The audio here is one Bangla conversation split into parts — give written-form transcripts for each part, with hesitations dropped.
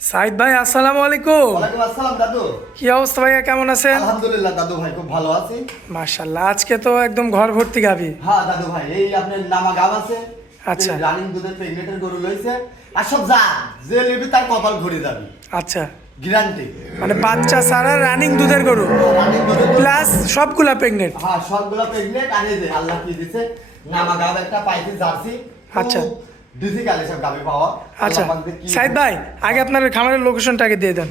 সাইদ ভাই আসসালামু আলাইকুম। ওয়ালাইকুম আসসালাম দাদু। কি অবস্থা ভাইয়া, কেমন আছেন? আলহামদুলিল্লাহ দাদু ভাই, খুব ভালো আছি। মাশাআল্লাহ, আজকে তো একদম ঘর ভর্তি গাভী। হ্যাঁ দাদু ভাই, এই আপনার নামা গাব আছে, আচ্ছা। রানিং দুধের প্রেগনেন্টের গরু লইছে, আর সব যা যে লিবি তার কপাল ঘুরে যাবে, আচ্ছা, গ্যারান্টি। মানে বাচ্চা ছাড়া রানিং দুধের গরু রানিং দুধের প্লাস সবগুলা প্রেগনেন্ট। হ্যাঁ সবগুলো প্রেগনেন্ট, আর এই যে আল্লাহ কি দিছে, নামা গাব একটা পাইছে জার্সি। আচ্ছা। ডিজিটাল এসব গাবি পাওয়া। আচ্ছা আল্লাহ পাক দিয়ে কি সাইদ ভাই, আগে আপনার খামারের লোকেশনটা আগে দিয়ে দেন,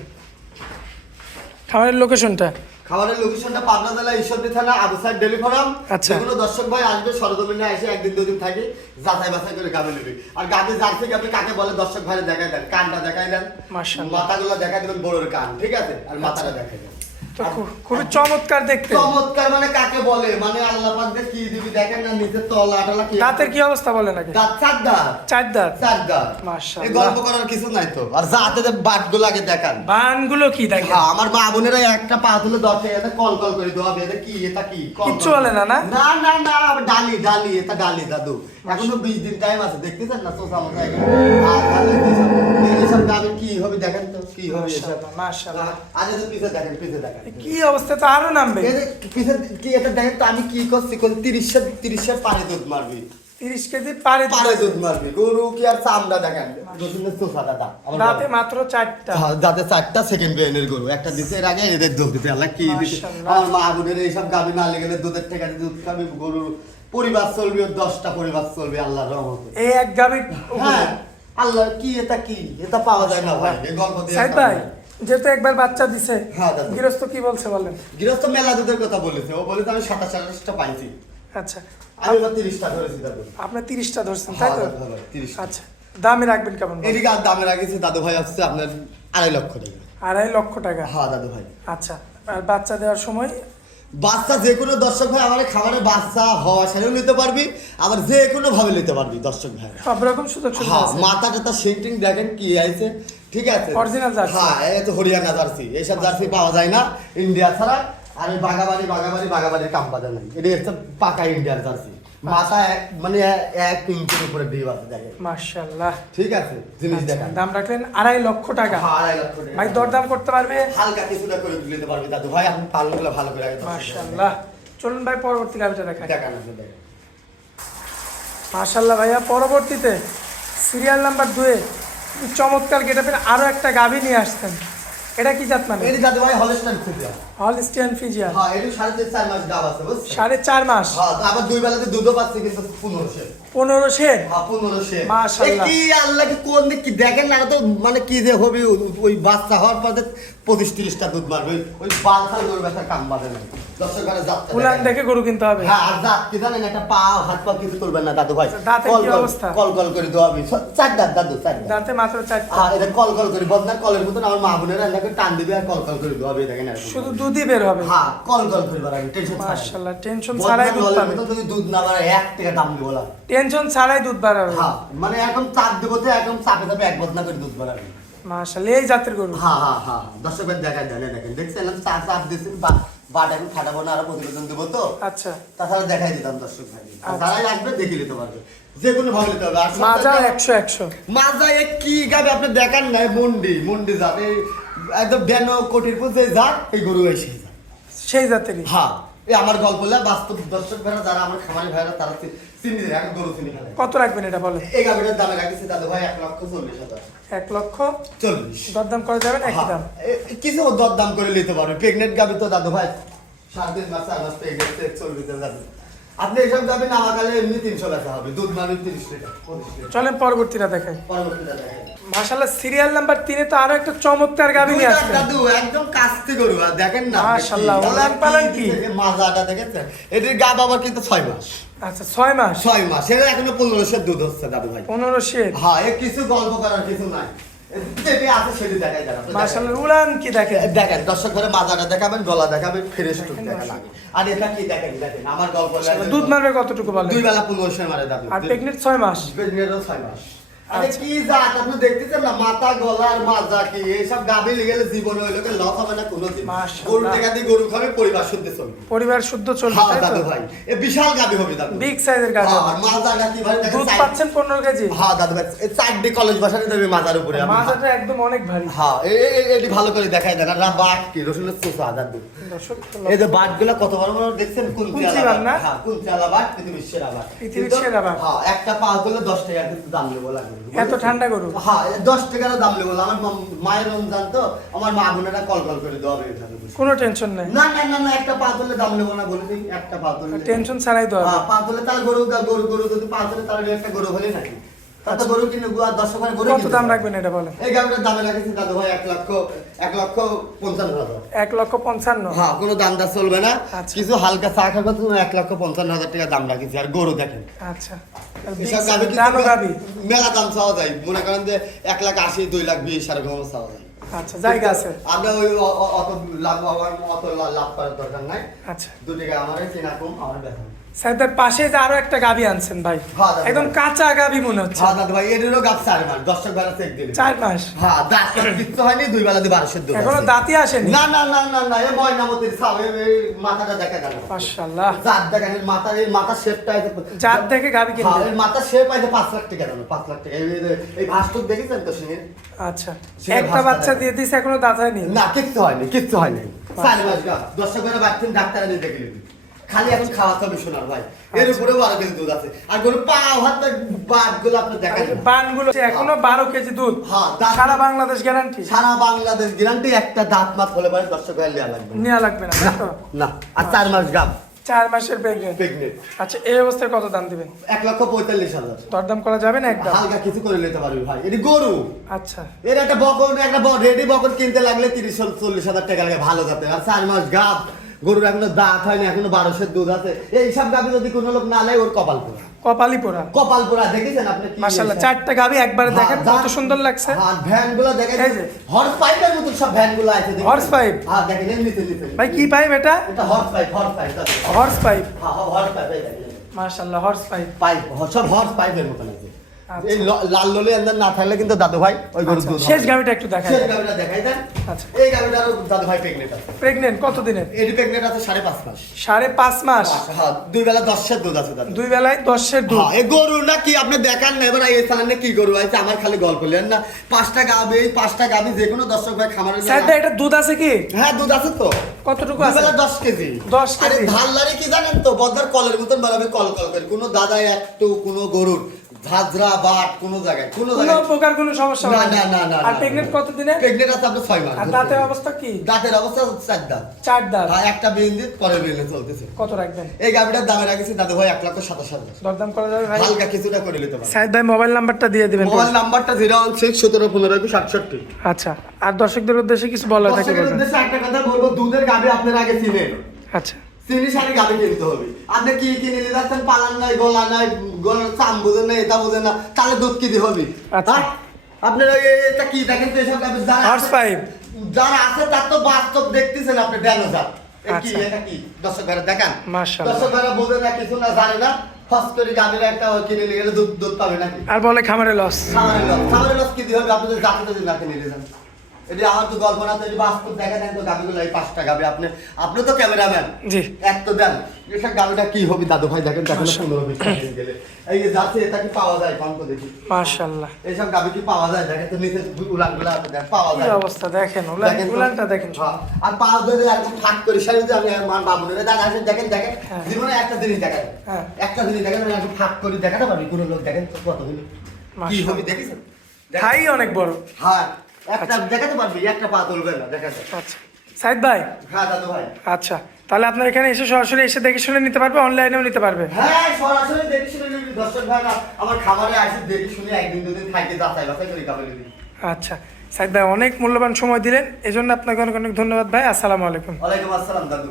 খামারের লোকেশনটা। খাবারের লোকেশনটা পাবনা জেলা ঈশ্বরদী থানা আবু সাইদ ডেলি ফার্ম। আচ্ছা। যেগুলো দর্শক ভাই আসবে সরজমিনে এসে একদিন দুদিন থাকি, যাচাই বাছাই করে গাবে নেবে। আর গাবে জার্সি গাবে কাকে বলে দর্শক ভাইরে দেখাই দেন, কানটা দেখাই দেন, মাশাআল্লাহ। মাথাগুলো দেখাই দেবেন, বড়র কান, ঠিক আছে, আর মাথাটা দেখাই দেন। তো খুবই চমৎকার দেখতে। চমৎকার মানে কাকে বলে, মানে আল্লাহ পাক দিয়ে কি দিবি দেখেন না, নিচে তলা টলা কি। দাঁতের কি অবস্থা বলেন আগে? দাঁত চার দাঁত। চার দাঁত। চার দাঁত। মাশাআল্লাহ। এই গল্প করার কিছু নাই তো। আর যাতে বাটগুলো আগে দেখান। বানগুলো কি দেখেন? হ্যাঁ, আমার মা বোনেরা একটা পা তুলে দশে এটা কল কল করে দেওয়া এটা কি, এটা কি কিচ্ছু বলে না, না? না না না, ডালি ডালি, এটা ডালি দাদু। এখনো 20 দিন টাইম আছে, দেখতেছেন না সোসা মতো এখন। আর ডালি এইসব গাবে কি হবে দেখেন তো, কি হবে এসব। মাশাআল্লাহ, মাশাআল্লাহ। আজ তো পিছে দেখেন, পিছে দেখেন কি অবস্থা, তো আরো নামবে। এই যে পিছে কি এটা দেখেন তো, আমি কি করছি, কোন 30 পানি দুধ মারবি, 30 কেজি পারে পানি দুধ মারবি। গরু কি আর চামড়া দেখেন, রসুনের সোসা দাদা। দাঁতে মাত্র 4টা। যাতে 4টা সেকেন্ড ব্রেনের গরু, একটা দিছে এর আগে, এদের দুধ দিতে আল্লাহ কি দিছে। মাশাআল্লাহ। আমার মা বোনের এইসব গাবি না লেগে দুধের থেকে দুধ খাবি, গরুর পরিবার চলবে, 10টা পরিবার চলবে আল্লাহর রহমতে। এই এক গাভীর হ্যাঁ, আল্লাহ কি, এটা কি, এটা পাওয়া যায় না ভাই, এই গল্প দিয়ে। সাইদ ভাই, যেহেতু একবার বাচ্চা দিছে, হ্যাঁ দাদা। গৃহস্থ কি বলছে বলেন? গৃহস্থ মেলা দুধের কথা বলেছে, ও বলেছে আমি 27-28টা পাইছি, আচ্ছা, আমি এবার 30টা ধরেছি দাদু। আপনি 30টা ধরছেন তাই তো? হ্যাঁ দাদু ভাই, 30টা। আচ্ছা, দামে রাখবেন কেমন? এদিকে আর দামের আগে দাদু ভাই আসছে আপনার 2.5 লক্ষ টাকা। 2.5 লক্ষ টাকা। হ্যাঁ দাদু ভাই। আচ্ছা, আর বাচ্চা দেওয়ার সময় বাচ্চা যে কোনো দর্শক ভাই আমার খাবারের বাচ্চা হওয়া সেটাও নিতে পারবি, আবার যে কোনো ভাবে নিতে পারবি দর্শক ভাই। সব রকম সুযোগ সুবিধা হ্যাঁ, আছে। মাথা টাথা সেন্টিং দেখেন কি আছে, ঠিক আছে, Original জার্সি। হ্যাঁ, এই তো হরিয়ানা জার্সি, এইসব জার্সি পাওয়া যায় না ইন্ডিয়া ছাড়া। আর এই বাগাবাড়ির কাম বাজা নাই, এটা হচ্ছে পাকা ইন্ডিয়ার জার্সি। মাথা মানে 1 ইঞ্চির উপরে ডিপ আছে দেখেন, মাশাআল্লাহ। ঠিক আছে, জিনিস আচ্ছা, দেখেন। দাম রাখলেন 2.5 লক্ষ টাকা। হ্যাঁ, 2.5 লক্ষ টাকা। ভাই দরদাম করতে পারবে? হালকা কিছুটা করে দিতে পারবি দাদু ভাই, আপনি পালনগুলো ভালো করে আগে মাশাআল্লাহ। চলুন ভাই পরবর্তী গাভিটা দেখাই। দেখান আপনি দেখেন। মাশাআল্লাহ ভাইয়া, পরবর্তীতে সিরিয়াল নাম্বার 2 এ চমৎকার গেটআপের আরো একটা গাভী নিয়ে আসছেন। এটা কি জাত মানে? এটি দাদু ভাই হলস্টাইন ফ্রিজিয়ান। Holstein Friesian. হ্যাঁ, এটি 4.5 মাস গাব আছে বুঝছেন। 4.5 মাস। হ্যাঁ, আবার 2 বেলাতে দুধও পাচ্ছে কিন্তু 1500। 1500। হ্যাঁ, 1500। মাশাআল্লাহ। কি আল্লাহ কি কোন দিক কি দেখেন না তো, মানে কি যে হবে, ওই বাচ্চা হওয়ার পরে 25-30টা দুধ মারবে, ওই বালখাল গরু ব্যথা কাম বাঁধে না দর্শক ঘরে যাচ্ছে। উলান দেখে গরু কিনতে হবে। হ্যাঁ, আর দাঁত কি জানেন, একটা পা হাত পা কিছু তুলবেন না দাদু ভাই। দাঁতের কল কি কল অবস্থা? কল কল করে দোয়াবি, 4 দাঁত দাদু, 4 দাঁত। দাঁতে মাত্র 4টা। হ্যাঁ, এটা কল কল করে বদনা কলের মতন আমার মা বোনেরা এটাকে টান দিবে আর কল কল করে দোয়াবে দেখেন এরকম। শুধু দুধই বের হবে। হ্যাঁ, কল কল করে বাড়াবি, টেনশন ছাড়াই। মাশাআল্লাহ, টেনশন ছাড়াই দুধ পাবে। যদি দুধ না বাড়ায় 1 টাকা দাম দিব না। টেনশন ছাড়াই দুধ বাড়াবে। হ্যাঁ, মানে এখন চাপ দেবো তো, এখন চাপে চাপে 1 বদনা করে দুধ বাড়াবি। মাশাআল্লাহ, এই জাতের গরু। হ্যাঁ হ্যাঁ হ্যাঁ, দর্শকের দেখায় জানে দেখেন, দেখছেন চাপ চাপ দিচ্ছি, বাট এখন খাটাবো না, আরো প্রতিবেদন দেবো তো, আচ্ছা, তাছাড়া দেখাই দিতাম দর্শক ভাই। তারাই আসবে, দেখে নিতে পারবে, যে কোনো ভাবে নিতে হবে। আর মাজা 100 মাজা এ কি গাবে আপনি দেখান নাই, মন্ডি জাত, এই একদম বেন কোটির পুর যে জাত, এই গরু এসে জাত সেই জাতেরই। হ্যাঁ, এই আমার গল্প বাস্তব দর্শক ভাইরা যারা আমার খামারি ভাইরা তারা চিনি যায়, এখন গরু চিনি ফেলে। কত রাখবেন এটা বলেন? এই গাবিটার দামে রাখিছি দাদু ভাই 1,40,000। 1,40,000 40। দরদাম করা যাবেন একই দাম? কিছু দরদাম করে নিতে পারবে, প্রেগনেন্ট গাবি তো দাদু ভাই 7 মাস 4 মাস প্রেগনেন্ট চলবে দাদু। আপনি এসব গাবি নামাকালে এমনি 300 টাকা হবে, দুধ মানে 30 লিটার 25 লিটার। চলেন পরবর্তীটা দেখাই। পরবর্তীটা দেখেন। মাশাআল্লাহ, সিরিয়াল নাম্বার 3 এ তো আরো একটা চমৎকার গাভী নিয়ে আসছেন। দাদু একদম কাস্তে গরু, আর দেখেন না মাশাআল্লাহ, ওলান পালান কি? মাজাটা দেখেন, এটির গা বাবা কিন্তু 6 মাস। আচ্ছা, 6 মাস। 6 মাস, এর এখনো 1500 দুধ হচ্ছে দাদু ভাই। 1500। হ্যাঁ, এ কিছু গল্প করার কিছু নাই, যেটি আছে সেটি দেখাই যাবে। মাশাআল্লাহ, উলান কি দেখেন? দেখেন দর্শক ঘরে মাজাটা দেখাবেন, গলা দেখাবেন, ফ্রেশ টুক দেখা লাগে। আর এটা কি দেখেন, দেখেন আমার গল্প দুধ মারবে কতটুকু বলেন? 2 বেলা 1500 মারে দাদু। আর প্রেগনেন্ট 6 মাস। প্রেগনেন্টও 6 মাস। আরে কি জাত আপনি দেখতেছেন না, মাথা গলা আর মাজা কি এইসব গাবি গেলে জীবনে হইলো কি লস হবে না কোনোদিন। মাশাআল্লাহ। গরু টাকা দিয়ে গরু খাবে, পরিবার শুদ্ধ চলবে। পরিবার শুদ্ধ চলবে হ্যাঁ তাই দাদু তো? ভাই এ বিশাল গাবি হবে দাদু। বিগ সাইজের গাভী। হ্যাঁ মাজাটা কি ভাই দেখেন, দুধ পাচ্ছেন 15 কেজি। হ্যাঁ দাদু ভাই এই 4 কলেজ বাসাতে দেবে মাজার উপরে আপনি। মাজাটা একদম অনেক ভারী। হ্যাঁ এটি ভালো করে দেখাই দেন। আর বাট কি রসুনের চোষা দাদু। দর্শক এই যে বাটগুলো কত বড় বড় দেখছেন, কুঞ্চি কুঞ্চি বাট না? হ্যাঁ কুঞ্চি আলা বাট, পৃথিবীর সেরা বাট। পৃথিবীর কিন্তু- সেরা বাট। হ্যাঁ একটা পা করলে 10 টাকা কিন্তু দাম নেবো লাগবে। এত ঠান্ডা গরু। হ্যাঁ 10 টাকারও দাম নেবো। আমার মায়ের রমজান তো, আমার মা বোনেরা কল করে দেওয়া হবে। কোনো টেনশন নাই। না না না না একটা পা তুললে দাম নেবো না বলে দিই, একটা পা তুললে টেনশন ছাড়াই তো হবে। হ্যাঁ পা তুললে তাহলে গরু গরু যদি পা তুলে তাহলে একটা গরু হলে নাকি তাতে গরু কিনে 10 টাকা গরু কত কিনতে দাম হবে। রাখবেন এটা বলেন? এই গাড়িটার দামে রাখেছি দাদু ভাই 1,55,000। 1,55,000। হ্যাঁ কোনো দাম দা চলবে না। আচ্ছা। কিছু হালকা চা খাবে তুমি 1,55,000 টাকা দাম রাখেছি। আর গরু দেখেন আচ্ছা। এসব গাভী কিন্তু দানো গাভী। মেলা দাম চাওয়া যায়, মনে করেন যে 1,80,000 2,20,000 এরকম চাওয়া যায়। আচ্ছা জায়গা আছে। আমরা ওই অত লাভ লাভ করার দরকার নাই। আচ্ছা। 2 টাকা আমার চেনা কম, আমার বেতন। সাইদার পাশে যে আরো একটা গাভী আনছেন ভাই, হ্যাঁ, দাদা। একদম কাঁচা গাভী মনে হচ্ছে। হ্যাঁ দাদা ভাই এদেরও গাছ 4 মাস, 10 বেলা চেক দিলে 4 মাস। হ্যাঁ দাঁত কিচ্ছু হয়নি, 2 বেলা দিয়ে 12 দুধ এখনো আছে। দাঁতই আসেনি। না না না না না এ ময়নামতির ছাও, এই মাথাটা দেখা গেল। মাশাআল্লাহ। জাত দেখেন, এই মাথার শেপটা আছে। জাত দেখে গাভী হ্যাঁ কিনবে। এর মাথার শেপ আছে 5 লাখ টাকা দাম, 5 লাখ টাকা। এই ভাস্টুক দেখেছেন তো সিনের? আচ্ছা। সে একটা ভাস্তা বাচ্চা দেখে। দিয়ে দিছে, এখনো দাঁত হয়নি। না কিচ্ছু হয়নি, কিচ্ছু হয়নি। 4 মাস গা 10 করে বাচ্চা ডাক্তার এনে দেখে খালি এখন খাওয়াতে হবে সোনার ভাই। এর উপরে 12 কেজি দুধ আছে। আর গরু পাও হাত বাটগুলো আপনি দেখেন। বানগুলো এখনো 12 কেজি দুধ। হ্যাঁ, দাঁত- সারা বাংলাদেশ গ্যারান্টি। সারা বাংলাদেশ গ্যারান্টি। একটা দাঁত মাত হলে পরে 10 টাকা নেওয়া লাগবে নেওয়া লাগবে না তাই তো? না। আর 4 মাস গাব 4 মাসের প্রেগনেন্ট। প্রেগনেন্ট। আচ্ছা এই অবস্থায় কত দাম দিবেন? 1,45,000। দরদাম করা যাবে না একদম? হালকা কিছু করে নিতে পারবি ভাই, এটি গরু। আচ্ছা। এর একটা বকন, একটা রেডি বকন কিনতে লাগলে 30-40,000 টাকা লাগে ভালো জাতের। আর 4 মাস গাব, গরুর এখনো দাঁত হয়নি, এখনো 12 দুধ আছে। এইসব গাবি যদি কোনো লোক না নেয় ওর কপাল পোড়া। কপালি পোড়া। কপাল পোড়া দেখেছেন আপনি কি? মাশাআল্লাহ 4টা গাভী একবারে দেখেন কত সুন্দর লাগছে। হ্যাঁ ভ্যান গুলো দেখেন, এই যে। হর্স পাইপের মতো সব ভ্যান গুলো আছে দেখেন। Horse pipe? হ্যাঁ দেখেন এমনিতে নিতে। ভাই কি পাইপ এটা? এটা horse pipe, horse pipe. Horse pipe. হ্যাঁ হর্স পাইপ এই দেখেন। মাশাআল্লাহ হর্স পাইপ। পাইপ সব হর্স পাইপের মতো আছে। আচ্ছা। এই লাল ললে আন্দার না থাকলে কিন্তু দাদু ভাই ওই গরুর আচ্ছা, দুধ শেষ হবে। গাভীটা একটু দেখাই। শেষ গাবিটা দেখাই দেন। আচ্ছা। এই গাবিটারও দাদু ভাই প্রেগনেন্ট আছে। প্রেগনেন্ট কত দিনের? এডি প্রেগনেন্ট আছে 5.5 মাস। 5.5 মাস। হ্যাঁ 2 বেলা 10 এর দুধ আছে দাদু। 2 বেলায় 10 এর দুধ। হ্যাঁ, এই গরু না কি আপনি দেখান না, এবার এই সালানে কি গরু আছে আমার খালি গল্প লেন না। 5টা গাবি, এই 5টা গাবি যে কোনো দর্শক ভাই খামারে স্যার এটা দুধ আছে কি? হ্যাঁ দুধ আছে তো। কতটুকু 2 আছে? বেলা 10 কেজি। 10 আরে কেজি। ভাল্লারে কি জানেন তো, বদর কলের মতন বাড়াবে কল কল করে। কোনো দাদা একটু কোনো গরুর ঝাজরা বাট কোনো জায়গায় কোনো কোনো জায়গায় প্রকার কোনো সমস্যা না হবে না না না। আর প্রেগনেন্ট কত দিনে? প্রেগনেন্ট আছে আপনার 6 মাস। আর দাঁতের অবস্থা কি? দাঁতের অবস্থা 4 দাঁত। 4 দাঁত। হ্যাঁ একটা বিন্দিত পরের বিন্দু চলতেছে। কত রাখবেন? এই গাবিটার দামে রাখেছি দাদু ভাই 1,27,000। দরদাম করা যাবে ভাই? হালকা কিছুটা করে নিতে পারবেন। সাইদ ভাই মোবাইল নাম্বারটা দিয়ে দিবেন। মোবাইল নাম্বারটা 016-17-15-67। আচ্ছা আর দর্শকদের উদ্দেশ্যে কিছু বলার থাকে দর্শকের বলবেন? উদ্দেশ্যে একটা কথা বলবো, দুধের গাভী আপনারা আগে চিনেন। আচ্ছা। চিনি সারি গাভী কিনতে হবে। আপনি কি কিনে নিয়ে যাচ্ছেন, পালান নাই, গলা নাই, গলার চাম বোঝেন না, এটা বোঝেন না, তাহলে দুধ কি দিয়ে হবে? আচ্ছা। হ্যাঁ? আপনারা এটা কি দেখেন তো, এসব গাভী যারা হর্স পাইপ। যারা আছে তার তো বাস্তব দেখতেছেন আপনি, ড্যানোজার। কি আচ্ছা। এটা কি দর্শক ভাইরা দেখেন। মাশাআল্লাহ। দর্শক ভাইরা বোঝে না, কিছু না, জানে না। ফস করে গাভীর একটা কিনে নিয়ে গেলে দুধ পাবে নাকি? আর বলে খামারে লস। খামারের লস কি দিয়ে হবে? আপনি যদি জাতিতে যদি না কিনে নিয়ে যান, এটি আমার তো গল্প না, তো এটি বাস্তব দেখা দেন তো গাভীগুলো। এই 5টা গাভী আপনি তো ক্যামেরাম্যান, জি। এক তো দেন এসব গাভীটা কি হবে দাদু ভাই দেখেন। দেখেন 15-20 দিন গেলে এই যে যাচ্ছে, এটা কি পাওয়া যায় কম তো দেখি। মাশাআল্লাহ এইসব গাভী কি পাওয়া যায়? দেখেন তো নিচে উলানগুলো আছে, দেখেন পাওয়া কি যায়। অবস্থা দেখেন, দেখেন তো। উলানটা দেখেন। হ্যাঁ, আর পাওয়া ধরে একদম ফাঁক করে সারি দিয়ে আমি আমার বাবুনের দাদা আসেন দেখেন দেখেন। হ্যাঁ। জীবনে একটা জিনিস দেখেন, হ্যাঁ। একটা জিনিস দেখেন, আমি একদম ফাঁক করে দেখাতে পারবি কোনো লোক। দেখেন তো কতগুলো কি মাশাআল্লাহ। হবে দেখেছেন? দেখেন। খাই অনেক বড়। হ্যাঁ একটা দেখাতে পারবি, একটা পা তুলবে না, দেখা যায়। আচ্ছা সাইদ ভাই। হ্যাঁ দাদু ভাই। আচ্ছা তাহলে আপনার এখানে এসে সরাসরি এসে দেখে শুনে নিতে পারবে, অনলাইনেও নিতে পারবে। হ্যাঁ সরাসরি দেখে শুনে নিবি। দর্শক ভাইরা আমার খামারে আসে দেখে শুনে একদিন দুদিন থাকি, যাচাই বাছাই করে খাবার নিবি। আচ্ছা সাইদ ভাই অনেক মূল্যবান সময় দিলেন, এজন্য আপনাকে অনেক অনেক ধন্যবাদ ভাই। আসসালামু আলাইকুম। ওয়ালাইকুম আসসালাম দাদু।